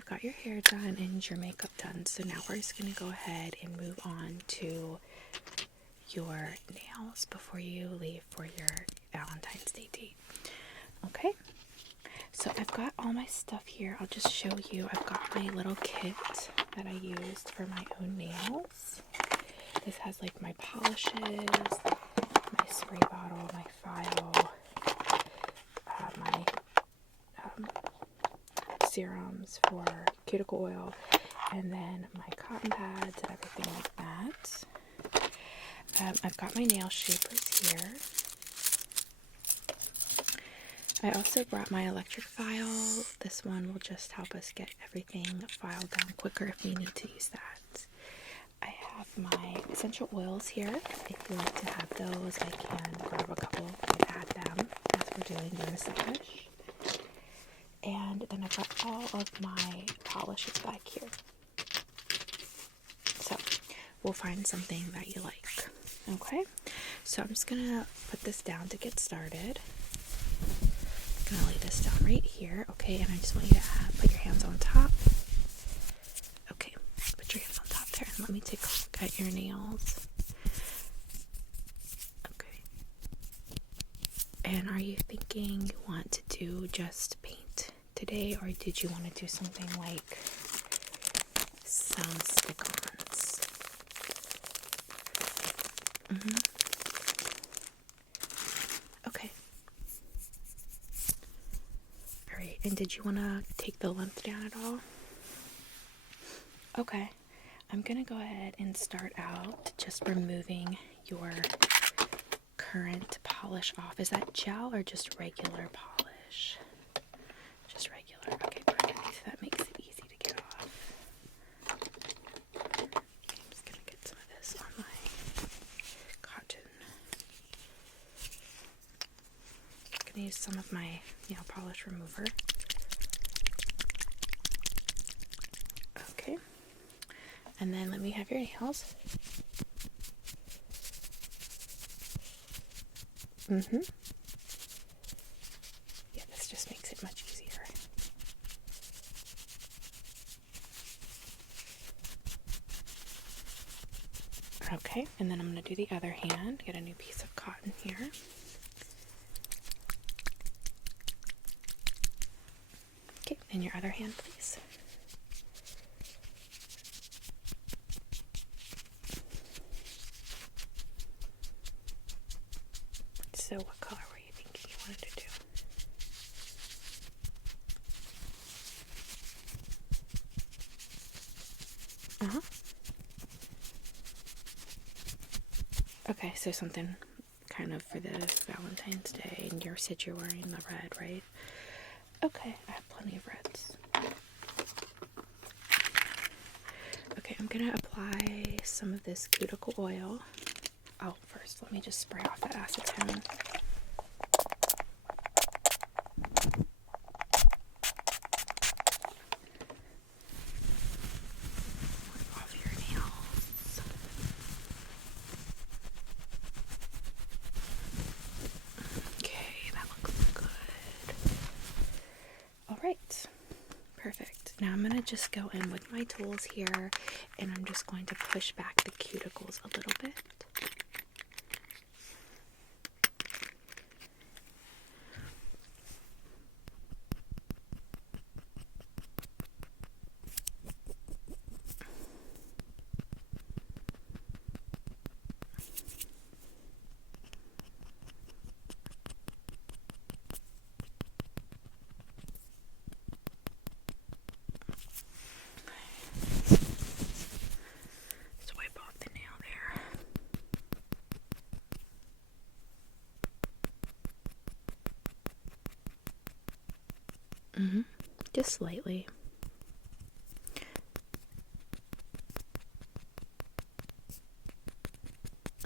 we've got your hair done and your makeup done. So now we're just going to go ahead and move on to your nails before you leave for your Valentine's Day date. Okay, so I've got all my stuff here. I'll just show you. I've got my little kit that I used for my own nails. This has like my polishes, my spray bottle, my file, my serums for cuticle oil, and then my cotton pads and everything like that. I've got my nail shapers here. I also brought my electric file. This one will just help us get everything filed down quicker if we need to use that. I have my essential oils here. If you like to have those, I can grab a couple and add them as we're doing the massage. And then I've got all of my polishes back here. So we'll find something that you like. Okay, so I'm just gonna put this down to get started. I'm gonna lay this down right here. Okay, and I just want you to put your hands on top. Okay, put your hands on top there, and let me take a look at your nails. Okay. And are you thinking you want to do just paint today, or did you want to do something like some stick-ons? Okay. Alright, and did you want to take the length down at all? Okay. I'm going to go ahead and start out just removing your current polish off. Is that gel or just regular polish? Just regular. Okay, perfect. That makes it easy to get off. Okay, I'm just going to get some of this on my cotton. I'm going to use some of my nail polish remover. Okay. And then let me have your nails. Yeah, this just makes it much easier. Okay, and then I'm going to do the other hand. Get a new piece of cotton here. Okay, and your other hand, please. So what color were you thinking you wanted to do? Okay, so something kind of for the Valentine's Day, and you said you're wearing the red, right? Okay, I have plenty of reds. Okay, I'm gonna apply some of this cuticle oil. Oh, first, let me just spray off that acetone. Wipe off your nails. Okay, that looks good. Alright, perfect. Now I'm going to just go in with my tools here, and I'm just going to push back the cuticles a little bit. Just wipe off the nail there. Just slightly.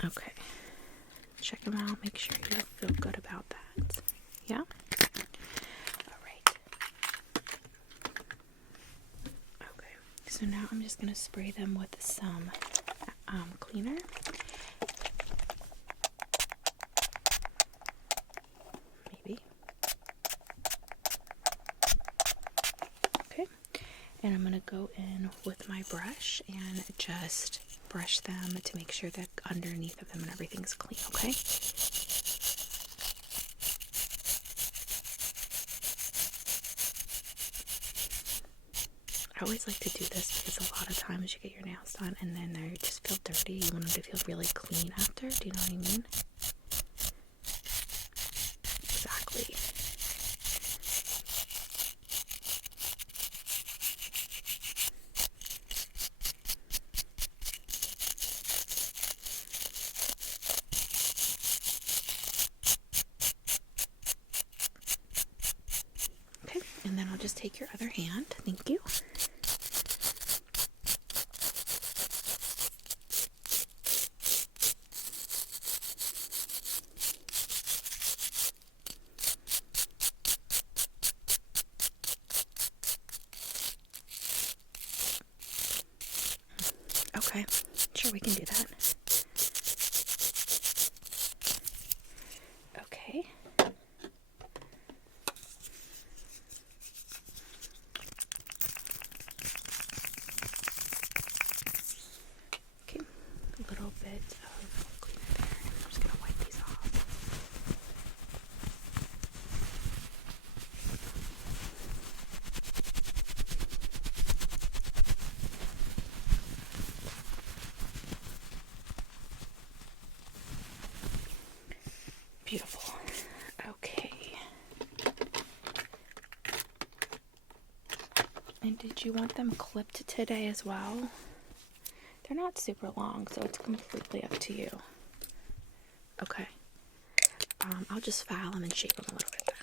Okay. Check them out. Make sure you feel good about that. Yeah? Alright. Okay. So now I'm just going to spray them with some cleaner. Maybe. Okay. And want to go in with my brush and just brush them to make sure that underneath of them and everything's clean, okay? I always like to do this because a lot of times you get your nails done and then they just feel dirty. You want them to feel really clean after. Do you know what I mean? Exactly. Okay, and then I'll just take your other hand. Thank you. Okay, sure, we can do that. Okay. Okay, a little bit of cleaner there. I'm just gonna wipe these off. Beautiful. Okay. And did you want them clipped today as well? They're not super long, so it's completely up to you. Okay. I'll just file them and shape them a little bit then.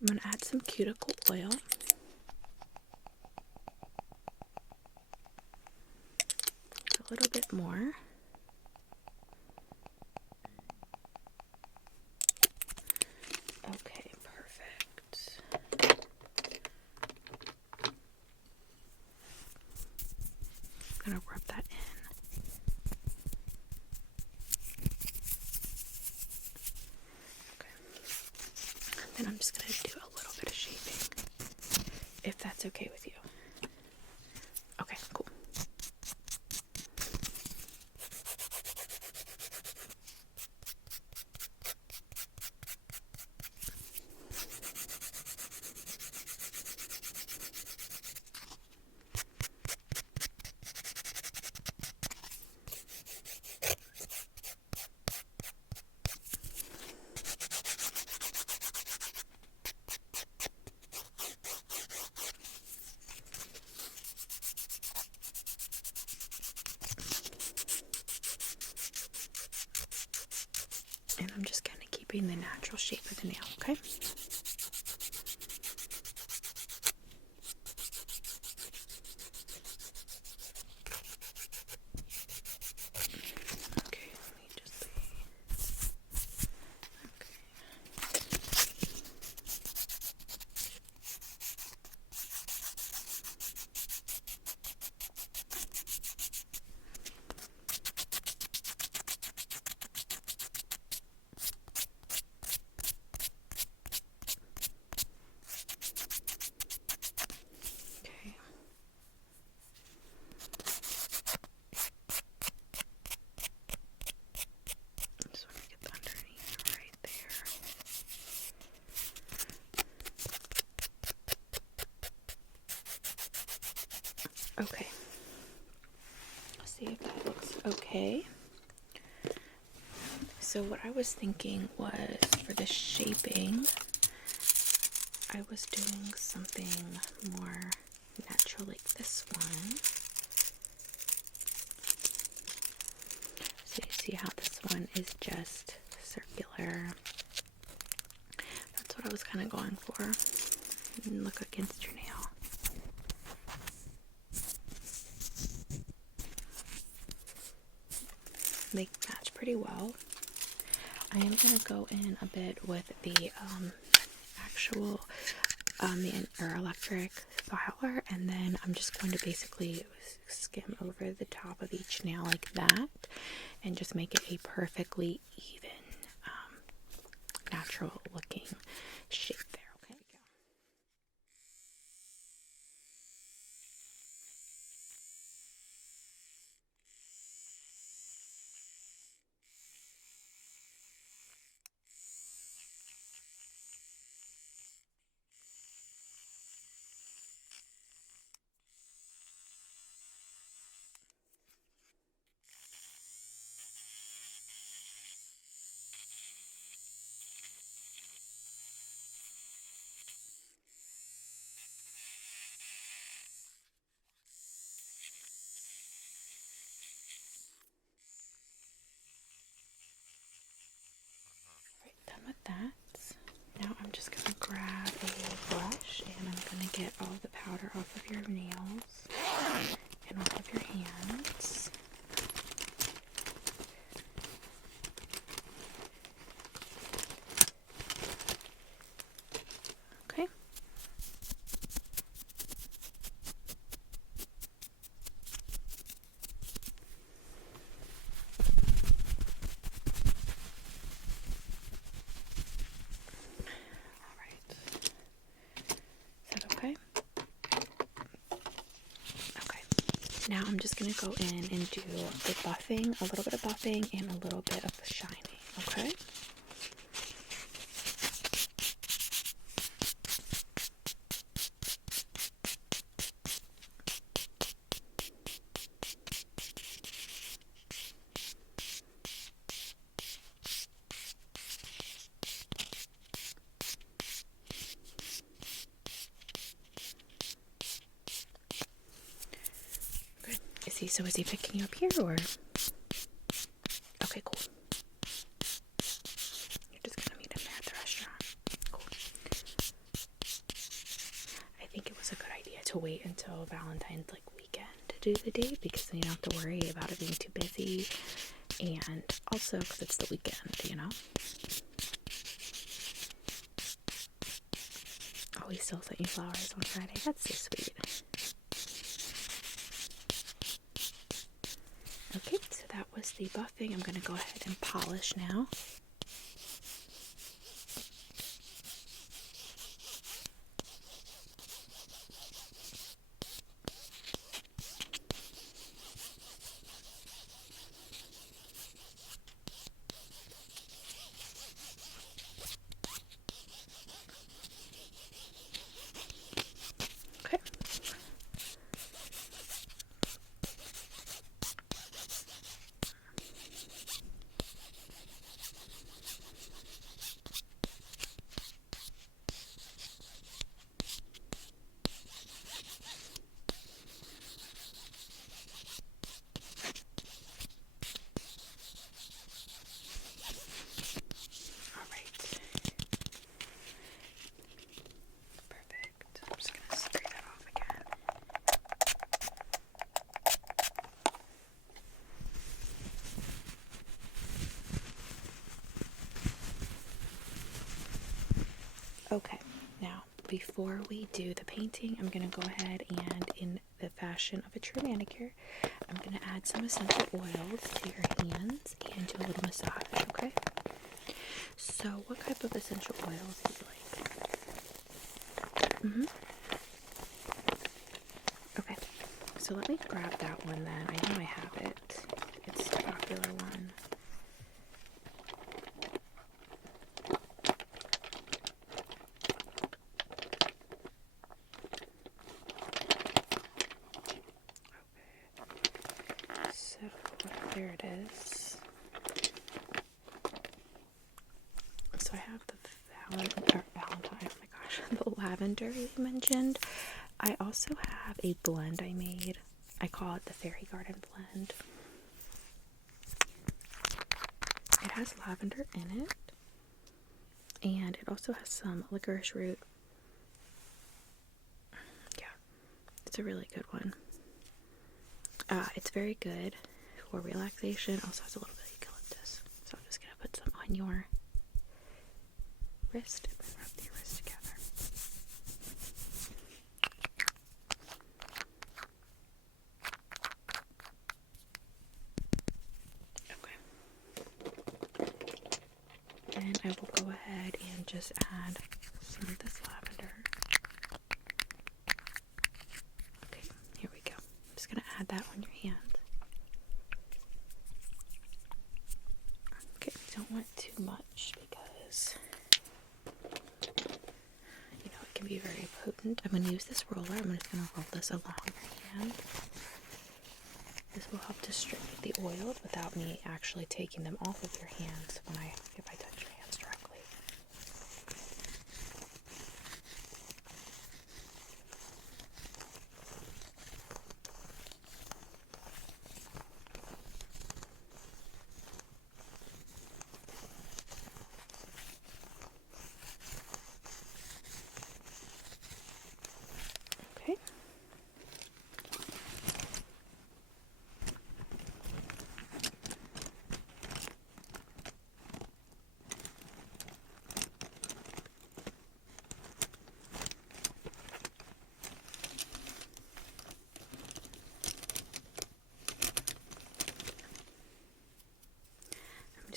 I'm going to add some cuticle oil. A little bit more. Okay, perfect. I'm going to rub that in. Okay. Then I'm just going to do a little bit of shaping, if that's okay with you. Okay, cool. And I'm just kind of keeping the natural shape of the nail, okay? Okay, let me just see. Okay. Just want to get the underneath right there. Okay. Let's see if that looks okay. So what I was thinking was for the shaping, I was doing something more natural like this one. So you see how this one is just circular. That's what I was kind of going for. And look against your nail. They match pretty well. I am going to go in a bit with the actual electric filer, and then I'm just going to basically skim over the top of each nail like that and just make it a perfectly even natural looking shape there. Okay, with that. Now I'm just going to grab a brush and I'm going to get all the powder off of your nails and off of your hands. Okay. Now I'm just going to go in and do the buffing, a little bit of buffing and a little bit of shining, okay? Is he picking you up here or? Okay, cool. You're just gonna meet him there at the restaurant. Cool. I think it was a good idea to wait until Valentine's weekend to do the date because then you don't have to worry about it being too busy, and also because it's the weekend, you know. Oh, he still sent you flowers on Friday. That's so sweet. Okay, so that was the buffing. I'm going to go ahead and polish now. Okay. Okay, now before we do the painting, I'm going to go ahead and, in the fashion of a true manicure, I'm going to add some essential oils to your hands and do a little massage, okay? So, what type of essential oils do you like? Okay, so let me grab that one then. I know I have it. It's a popular one. There it is. So I have the Valentine, oh my gosh, the lavender you mentioned. I also have a blend I made. I call it the Fairy Garden blend. It has lavender in it, and it also has some licorice root. Yeah, it's a really good one. It's very good for relaxation. Also has a little bit of eucalyptus. So I'm just going to put some on your wrist and rub your wrist together. Okay. And I will go ahead and just add some of this lavender. Okay, here we go. I'm just going to add that on your hand. Okay, don't want too much because, you know, it can be very potent. I'm going to use this roller. I'm just going to roll this along your hand. This will help distribute the oils without me actually taking them off of your hands if I touch your hands directly.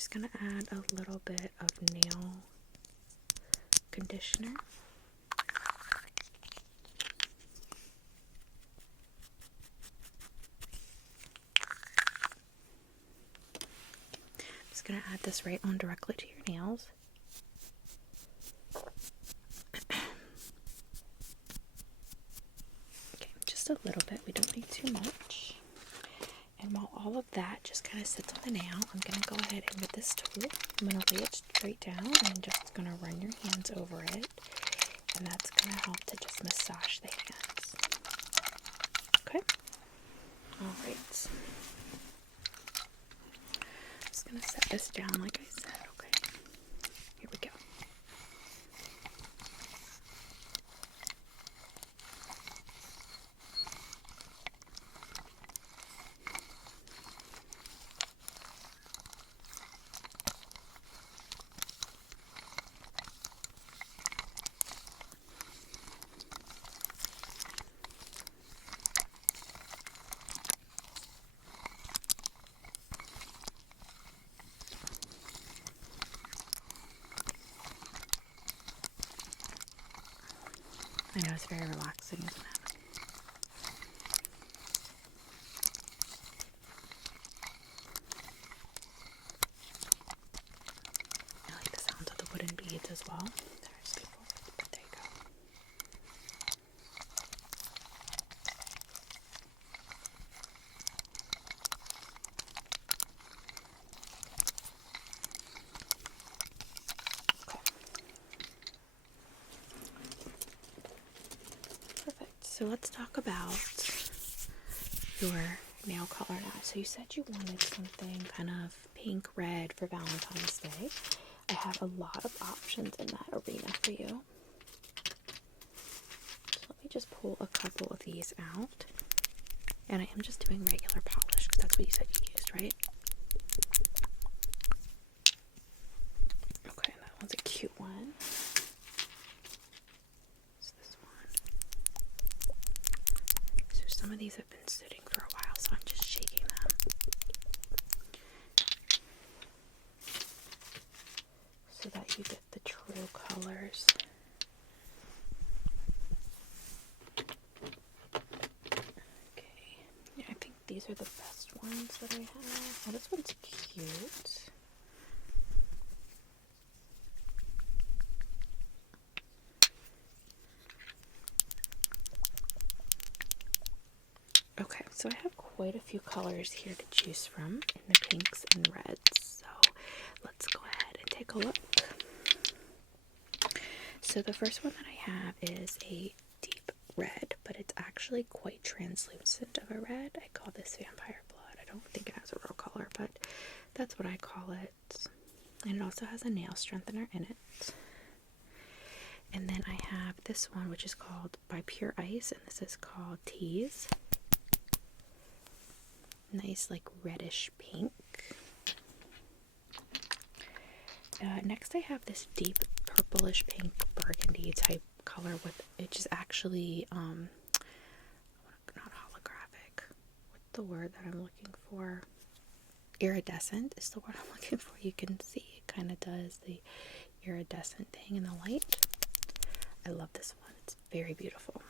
just going to add a little bit of nail conditioner. I'm just going to add this right on directly to your nails. Okay, just a little bit. We don't need too much. And while all of that just kind of sits on the nail, I'm going to go ahead and with this tool, I'm going to lay it straight down and just going to run your hands over it. And that's going to help to just massage the hands. Okay? Alright. Just going to set this down like I said. Okay. Here we go. I know, it's very relaxing, isn't it? I like the sound of the wooden beads as well. There's people, but there you go. Okay. Perfect. So let's talk about your nail color now. So you said you wanted something kind of pink red for Valentine's Day. I have a lot of options in that arena for you. So let me just pull a couple of these out. And I am just doing regular polish because that's what you said you used, right? Okay, that one's a cute one. It's this one. So some of these have been sitting for a while, so I'm just shaking them. So that you get the true colors. Okay, yeah, I think these are the best ones that I have. Oh, this one's cute. Okay, so I have quite a few colors here to choose from in the pinks and reds. So let's go ahead and take a look. So the first one that I have is a deep red, but it's actually quite translucent of a red. I call this vampire blood. I don't think it has a real color, but that's what I call it. And it also has a nail strengthener in it. And then I have this one, which is called by Pure Ice, and this is called Tease. Nice, like reddish pink. Next, I have this deep purplish pink burgundy type color with, which is actually not holographic. What's the word that I'm looking for? Iridescent is the word I'm looking for. You can see it kind of does the iridescent thing in the light. I love this one. It's very beautiful.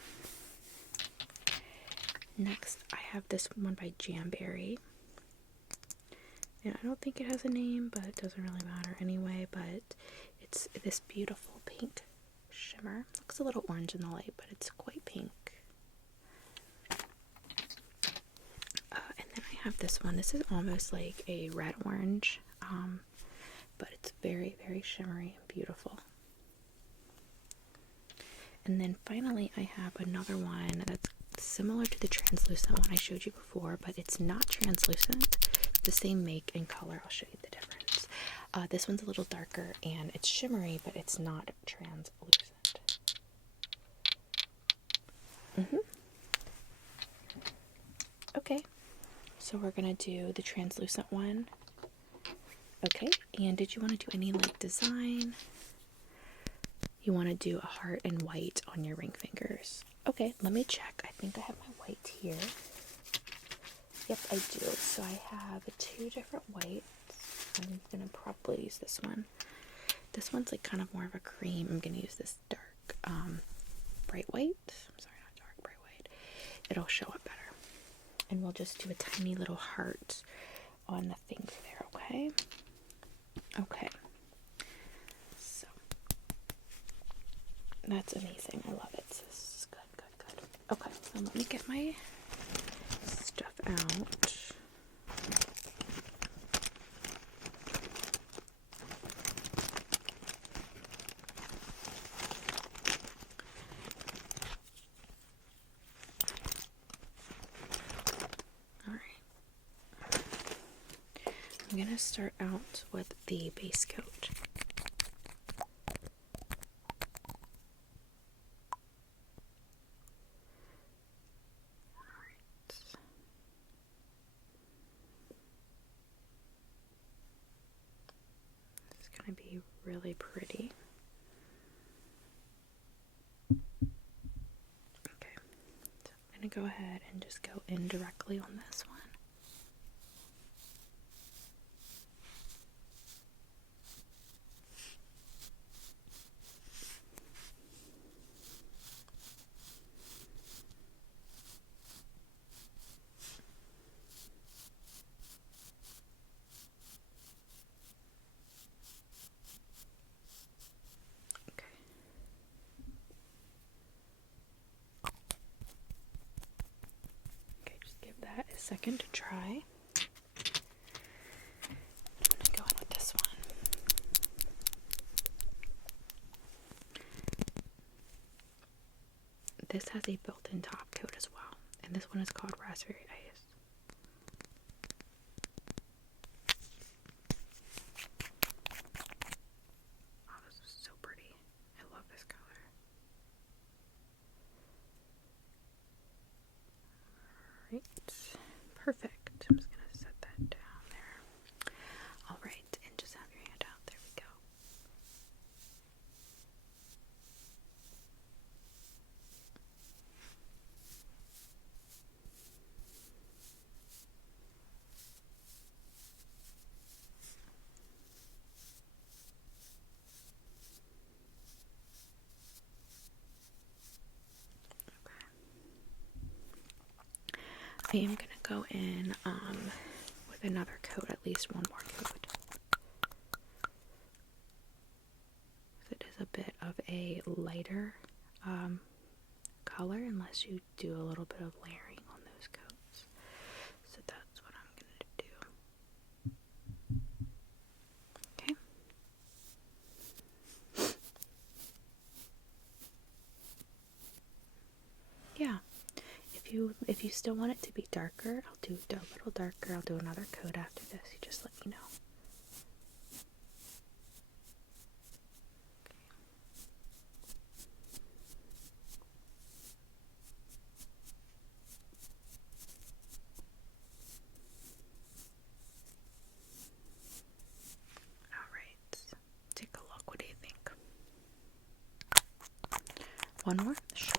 Next, I have this one by Jamberry. And I don't think it has a name, but it doesn't really matter anyway. But it's this beautiful pink shimmer. Looks a little orange in the light, but it's quite pink. And then I have this one. This is almost like a red orange, but it's very, very shimmery and beautiful. And then finally, I have another one that's similar to the translucent one I showed you before, but it's not translucent. It's the same make and color. I'll show you the difference. This one's a little darker and it's shimmery, but it's not translucent. Okay, so we're gonna do the translucent one. Okay, and did you want to do any like design? You want to do a heart and white on your ring fingers. Okay, let me check. I think I have my white here. Yep, I do. So I have two different whites. I'm going to probably use this one. This one's like kind of more of a cream. I'm going to use this dark, bright white. I'm sorry, not dark, bright white. It'll show up better. And we'll just do a tiny little heart on the finger there, okay? Okay. So, that's amazing. I love it. This is good, good, good. Okay, so let me get my stuff out. I'm going to start out with the base coat. Alright. This is going to be really pretty. Okay, so I'm going to go ahead and just go in directly on this one. That a second to dry. I'm going to go in with this one. This has a built-in top coat as well, and this one is called Raspberry Ice. Oh, this is so pretty. I love this color. Alright. Perfect. I'm just going to set that down there. Alright, and just have your hand out. There we go. I am going to go in with another coat, at least one more coat. It is a bit of a lighter color unless you do a little bit of layering on those coats. So that's what I'm going to do. Okay. Yeah. If you still want it to be darker, I'll do a little darker. I'll do another coat after this. You just let me know. Alright. Take a look. What do you think? One more? Sure.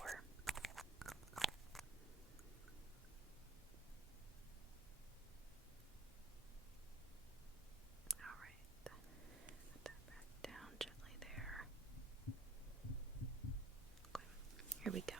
Here we go.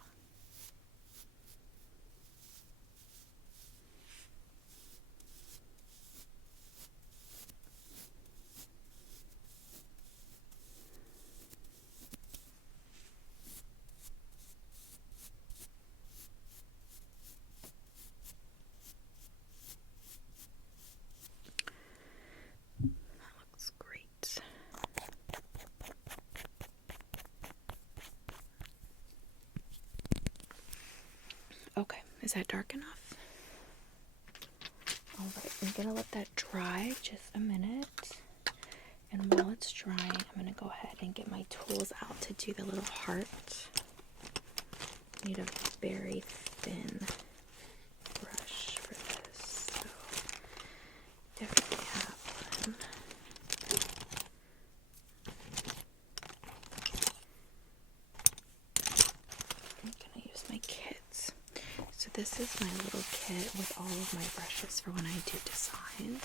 That looks great. Okay, is that dark enough? Alright, I'm gonna let that dry just a minute. And while it's drying, I'm gonna go ahead and get my tools out to do the little heart. I need a very thin brush for this, so definitely have one. I'm gonna use my kits. So this is my little kit with all of my brushes for when I do designs.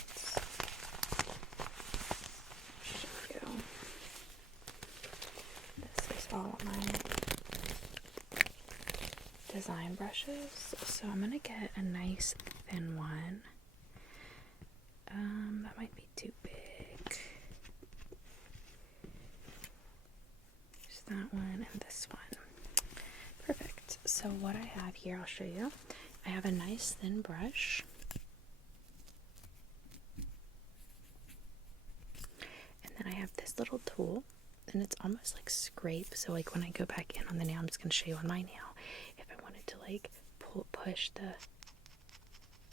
all my design brushes. So I'm gonna get a nice thin one. That might be too big. There's that one and this one. Perfect. So what I have here, I'll show you. I have a nice thin brush. And then I have this little tool, and it's almost like scrape. So like when I go back in on the nail, I'm just gonna show you on my nail. If I wanted to like push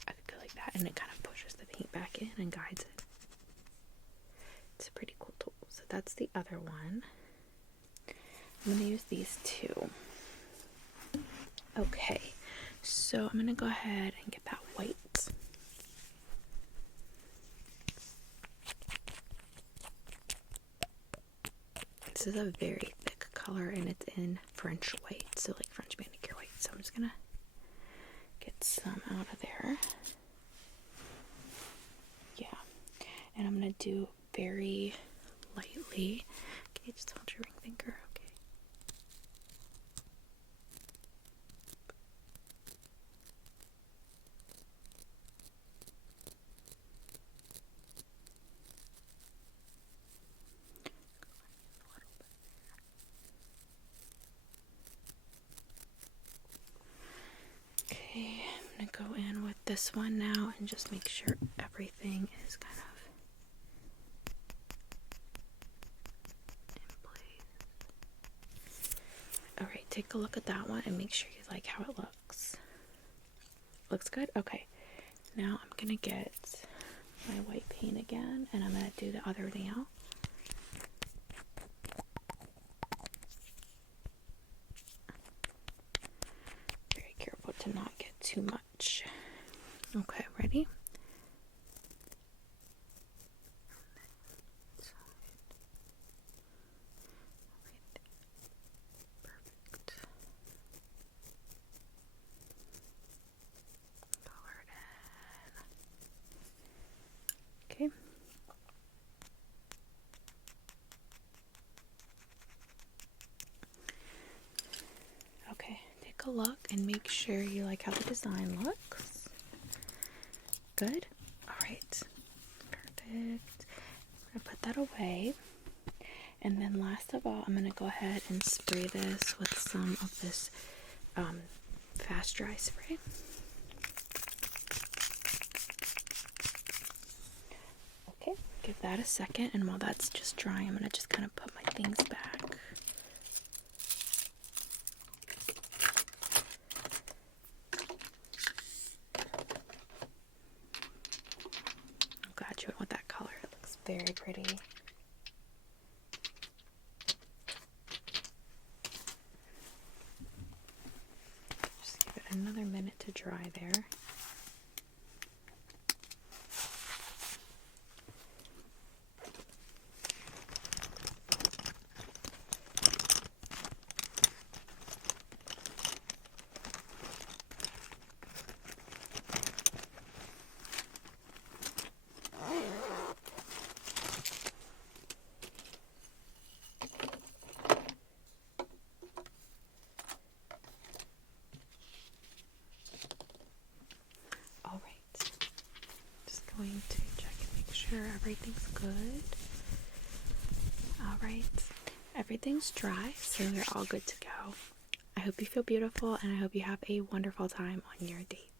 I could go like that, and it kind of pushes the paint back in and guides it. It's a pretty cool tool. So that's the other one. I'm gonna use these two. Okay, so I'm gonna go ahead and get that white. This is a very thick color, and it's in French white, so like French manicure white. So I'm just gonna get some out of there. Yeah, and I'm gonna do very lightly. Okay, just hold your ring finger. Okay. Okay, I'm gonna go in with this one now and just make sure everything is kind of in place. Alright, take a look at that one and make sure you like how it looks. Looks good? Okay. Now I'm gonna get my white paint again, and I'm gonna do the other nail. Very careful to not get too much. Okay, ready? Perfect. Color it in. Okay. Okay, take a look and make sure you like how the design looks. Good? Alright. Perfect. I'm going to put that away. And then last of all, I'm going to go ahead and spray this with some of this fast dry spray. Okay, give that a second, and while that's just drying, I'm going to just kind of put my things back. I'm glad you went with that color. It looks very pretty. Just give it another minute to dry there. Going to check and make sure everything's good. Alright, everything's dry, so we're all good to go. I hope you feel beautiful, and I hope you have a wonderful time on your date.